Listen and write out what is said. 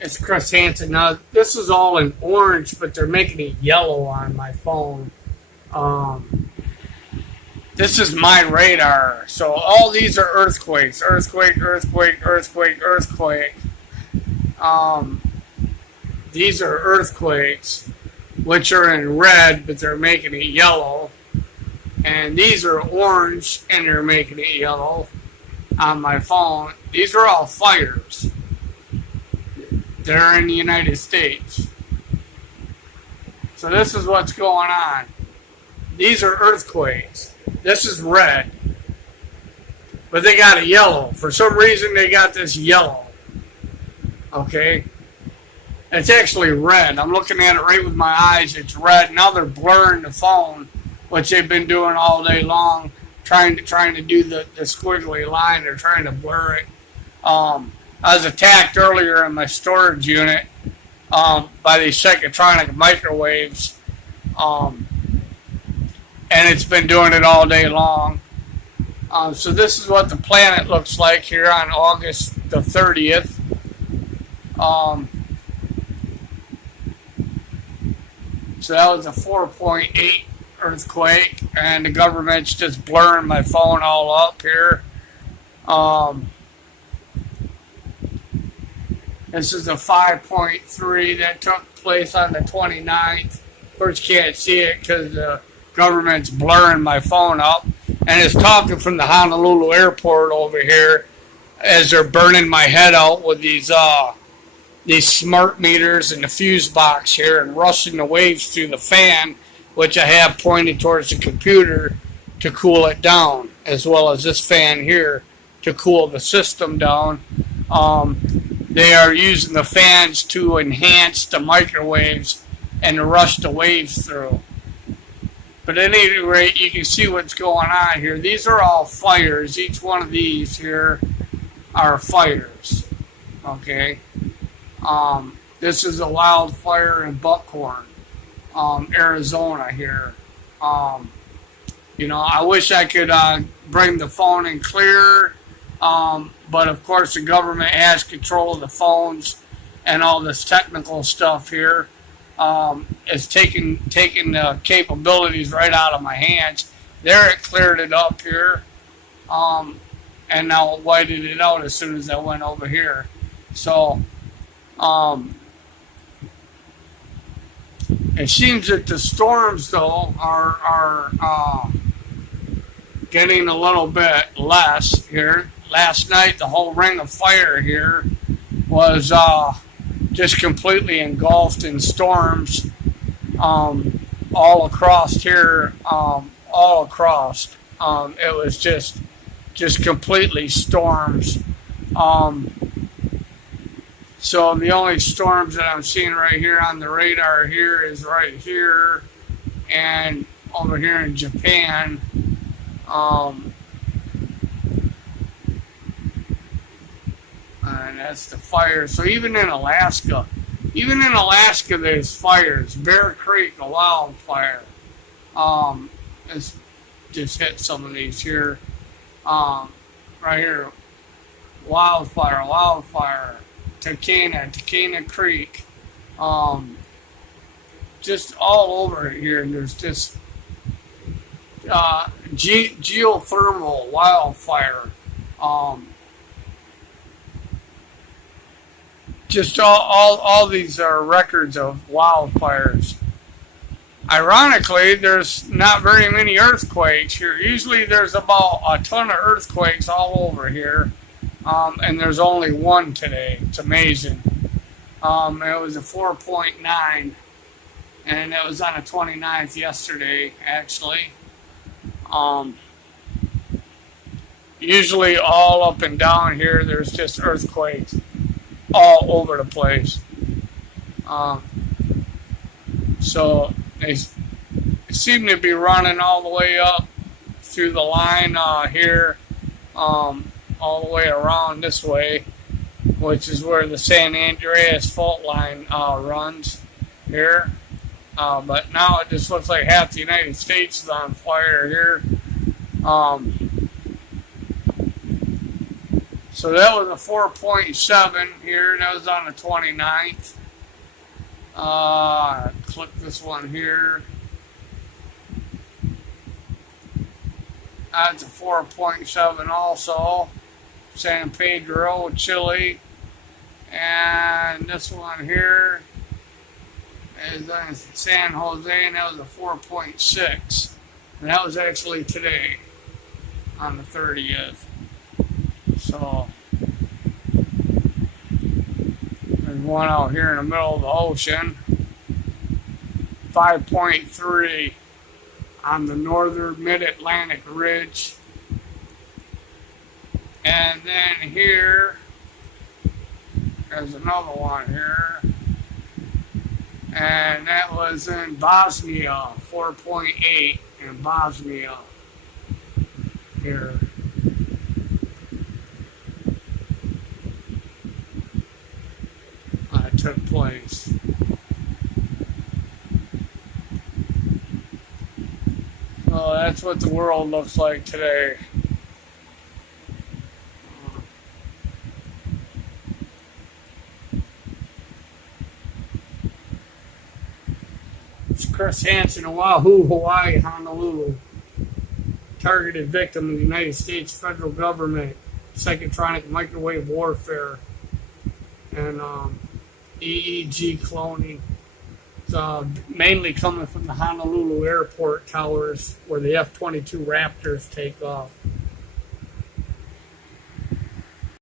It's Chris Hansen. Now, this is all in orange, but they're making it yellow on my phone. This is my radar. So all these are earthquakes. Earthquake, earthquake, earthquake, earthquake. These are earthquakes, which are in red, but they're making it yellow. And these are orange, and they're making it yellow on my phone. These are all fires. They're in the United States. So this is what's going on. These are earthquakes. This is red. But they got a yellow. For some reason, they got this yellow. Okay? It's actually red. I'm looking at it right with my eyes. It's red. Now they're blurring the phone, which they've been doing all day long, trying to do the squiggly line. They're trying to blur it. I was attacked earlier in my storage unit by these psychotronic microwaves, and it's been doing it all day long. So this is what the planet looks like here on August the 30th. So that was a 4.8 earthquake, and the government's just blurring my phone all up here. This is a 5.3 that took place on the 29th. Of course, you can't see it because the government's blurring my phone up. And it's talking from the Honolulu airport over here as they're burning my head out with these smart meters and the fuse box here and rushing the waves through the fan, which I have pointed towards the computer to cool it down, as well as this fan here to cool the system down. They are using the fans to enhance the microwaves and to rush the waves through. But at any rate, you can see what's going on here. These are all fires. Each one of these here are fires. Okay. This is a wildfire in Buckhorn, Arizona here. You know, I wish I could bring the phone in clear. But of course the government has control of the phones and all this technical stuff here. It's taking the capabilities right out of my hands. There it cleared it up here. And now it whited it out as soon as I went over here. So it seems that the storms though are getting a little bit less here. Last night, the whole ring of fire here was just completely engulfed in storms all across here, all across. It was just completely storms. So the only storms that I'm seeing right here on the radar here is right here and over here in Japan. And that's the fire. So even in Alaska there's fires. Bear Creek, a wildfire. It's just hit some of these here. Right here. Wildfire. Takena Creek. Just all over here. There's just geothermal wildfire. Just all these are records of wildfires. Ironically, there's not very many earthquakes here. Usually there's about a ton of earthquakes all over here. And there's only one today. It's amazing. It was a 4.9. And it was on the 29th yesterday, actually. Usually all up and down here, there's just earthquakes all over the place. So they seem to be running all the way up through the line here, all the way around this way, which is where the San Andreas fault line runs here. But now it just looks like half the United States is on So that was a 4.7 here. That was on the 29th. Click this one here. That's a 4.7 also. San Pedro, Chile. And this one here is in San Jose, and that was a 4.6. And that was actually today on the 30th. So there's one out here in the middle of the ocean. 5.3 on the northern mid-Atlantic ridge. And then here, there's another one here. And that was in Bosnia, 4.8 in Bosnia here. Took place. So that's what the world looks like today. It's Chris Hansen, Oahu, Hawaii, Honolulu. Targeted victim of the United States federal government, psychotronic microwave warfare, and EEG cloning. It's mainly coming from the Honolulu airport towers where the F-22 Raptors take off.